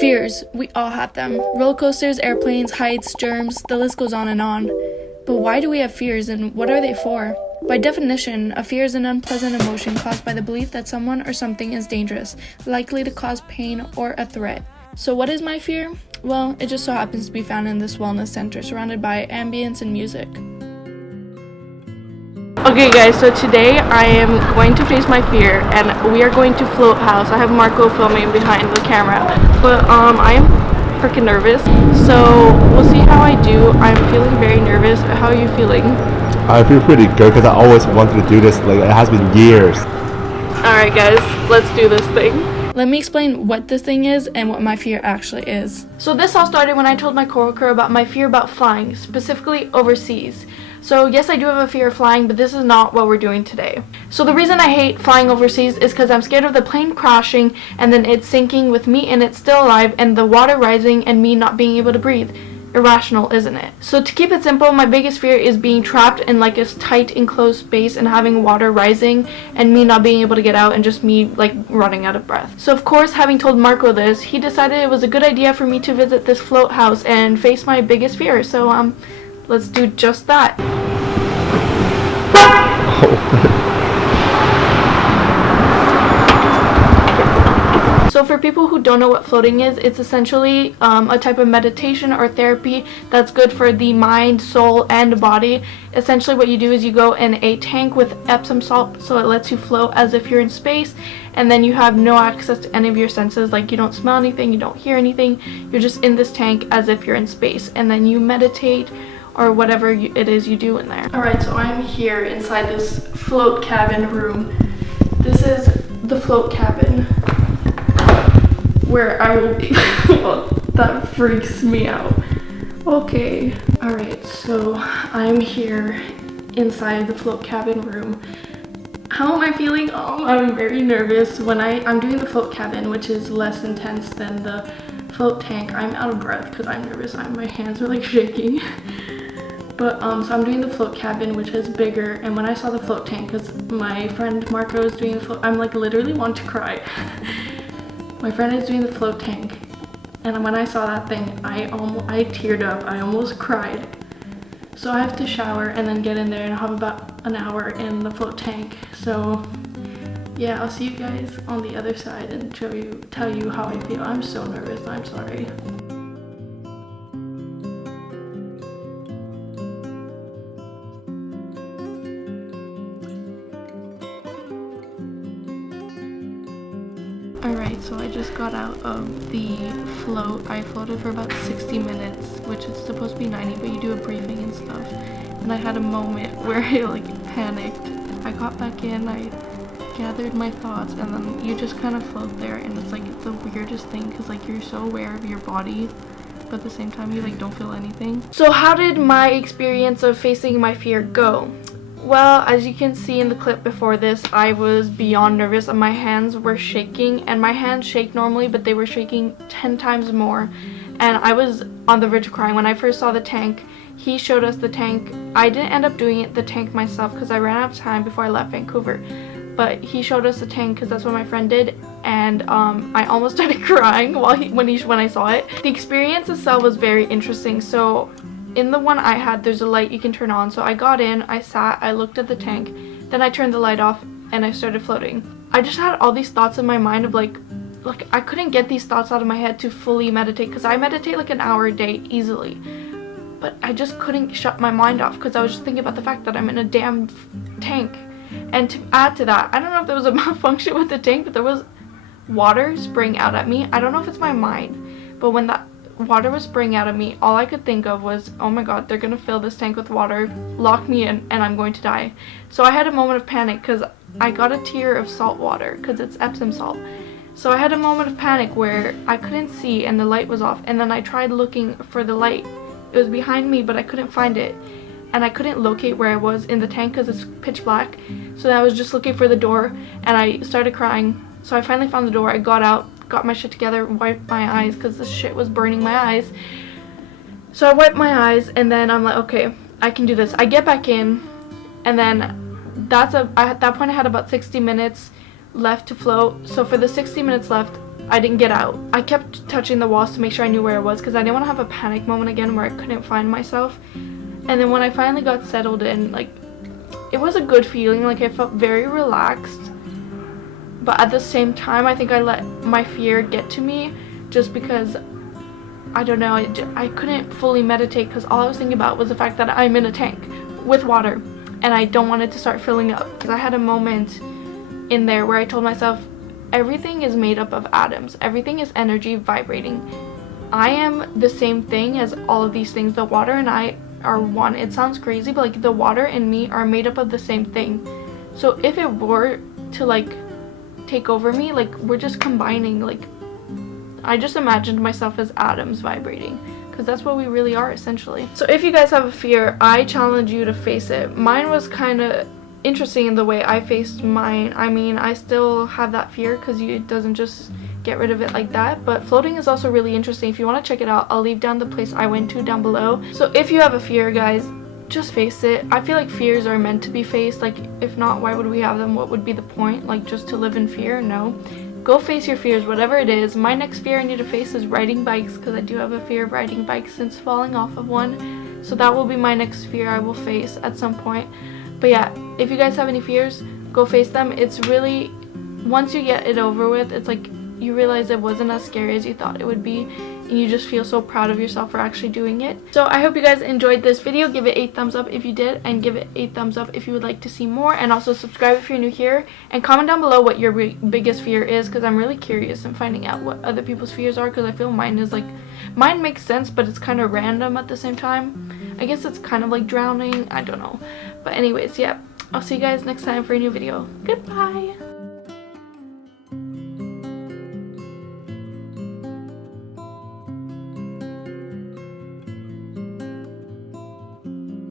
Fears, we all have them. Roller coasters, airplanes, heights, germs, the list goes on and on. But why do we have fears and what are they for? By definition, a fear is an unpleasant emotion caused by the belief that someone or something is dangerous, likely to cause pain or a threat. So what is my fear? Well, it just so happens to be found in this wellness center surrounded by ambience and music. Okay guys, so today I am going to face my fear and we are going to FLOATHOUSE. I have Marco filming behind the camera, but I am freaking nervous, so we'll see how I do. I'm feeling very nervous. How are you feeling? I feel pretty good because I always wanted to do this, like it has been years. Alright guys, let's do this thing. Let me explain what this thing is and what my fear actually is. So this all started when I told my coworker about my fear about flying, specifically overseas. So yes, I do have a fear of flying, but this is not what we're doing today. So the reason I hate flying overseas is because I'm scared of the plane crashing and then it sinking with me and it's still alive and the water rising and me not being able to breathe. Irrational, isn't it? So to keep it simple, my biggest fear is being trapped in like a tight enclosed space and having water rising and me not being able to get out and just me like running out of breath. So of course, having told Marco this, he decided it was a good idea for me to visit this FLOATHOUSE and face my biggest fear. So let's do just that. So for people who don't know what floating is, it's essentially a type of meditation or therapy that's good for the mind, soul, and body. Essentially what you do is you go in a tank with Epsom salt, so it lets you float as if you're in space, and then you have no access to any of your senses, like you don't smell anything, you don't hear anything, you're just in this tank as if you're in space, and then you meditate or whatever it is you do in there. Alright, so I'm here inside this float cabin room. This is the float cabin where I will be. Well, that freaks me out. Okay, alright, so I'm here inside the float cabin room. How am I feeling? I'm very nervous. When I'm doing the float cabin, which is less intense than the float tank, I'm out of breath because I'm nervous. My hands are like shaking. But so I'm doing the float cabin, which is bigger, and when I saw the float tank, because my friend Marco is doing the float, I'm like literally want to cry. My friend is doing the float tank, and when I saw that thing, I teared up. I almost cried. So I have to shower and then get in there and have about an hour in the float tank. So yeah, I'll see you guys on the other side and tell you how I feel. I'm so nervous. I'm sorry. Alright, so I just got out of the float. I floated for about 60 minutes, which is supposed to be 90, but you do a briefing and stuff. And I had a moment where I like panicked. I got back in, I gathered my thoughts, and then you just kind of float there, and it's like the weirdest thing because like you're so aware of your body, but at the same time you like don't feel anything. So how did my experience of facing my fear go? Well, as you can see in the clip before this, I was beyond nervous and my hands were shaking, and my hands shake normally, but they were shaking 10 times more, and I was on the verge of crying. When I first saw the tank, he showed us the tank. I didn't end up doing the tank myself because I ran out of time before I left Vancouver, but he showed us the tank because that's what my friend did, and I almost started crying when I saw it. The experience itself was very interesting. So in the one I had, there's a light you can turn on. So I got in, I sat, I looked at the tank, then I turned the light off and I started floating. I just had all these thoughts in my mind of like I couldn't get these thoughts out of my head to fully meditate, because I meditate like an hour a day easily, but I just couldn't shut my mind off because I was just thinking about the fact that I'm in a damn tank. And to add to that, I don't know if there was a malfunction with the tank, but there was water spraying out at me. I don't know if it's my mind, but when that water was spraying out at me, all I could think of was, oh my god, they're gonna fill this tank with water, lock me in, and I'm going to die. So I had a moment of panic because I got a tear of salt water because it's Epsom salt. So I had a moment of panic where I couldn't see and the light was off, and then I tried looking for the light. It was behind me, but I couldn't find it, and I couldn't locate where I was in the tank because it's pitch black. So I was just looking for the door, and I started crying. So I finally found the door. I got out, got my shit together, wiped my eyes because the shit was burning my eyes. So I wiped my eyes, and then I'm like, okay, I can do this. I get back in, and then at that point I had about 60 minutes left to float. So for the 60 minutes left, I didn't get out. I kept touching the walls to make sure I knew where I was because I didn't want to have a panic moment again where I couldn't find myself. And then when I finally got settled in, like, it was a good feeling. Like, I felt very relaxed. But at the same time, I think I let my fear get to me just because, I don't know, I couldn't fully meditate because all I was thinking about was the fact that I'm in a tank with water and I don't want it to start filling up. Because I had a moment in there where I told myself, everything is made up of atoms. Everything is energy vibrating. I am the same thing as all of these things. The water and I are one. It sounds crazy, but like the water and me are made up of the same thing. So if it were to like take over me, like we're just combining. Like I just imagined myself as atoms vibrating, because that's what we really are essentially. So if you guys have a fear, I challenge you to face it. Mine was kind of interesting in the way I faced mine. I mean, I still have that fear because it doesn't just get rid of it like that, but floating is also really interesting. If you want to check it out, I'll leave down the place I went to down below. So if you have a fear, guys, just face it. I feel like fears are meant to be faced. Like, if not, why would we have them? What would be the point? Like, just to live in fear? No. Go face your fears, whatever it is. My next fear I need to face is riding bikes, because I do have a fear of riding bikes since falling off of one. So that will be my next fear I will face at some point. But yeah, if you guys have any fears, go face them. It's really, once you get it over with, it's like you realize it wasn't as scary as you thought it would be, and you just feel so proud of yourself for actually doing it. So I hope you guys enjoyed this video. Give it a thumbs up if you did, and give it a thumbs up if you would like to see more, and also subscribe if you're new here, and comment down below what your biggest fear is, because I'm really curious in finding out what other people's fears are, because I feel mine is like, mine makes sense, but it's kind of random at the same time. I guess it's kind of like drowning, I don't know. But anyways, yeah, I'll see you guys next time for a new video. Goodbye!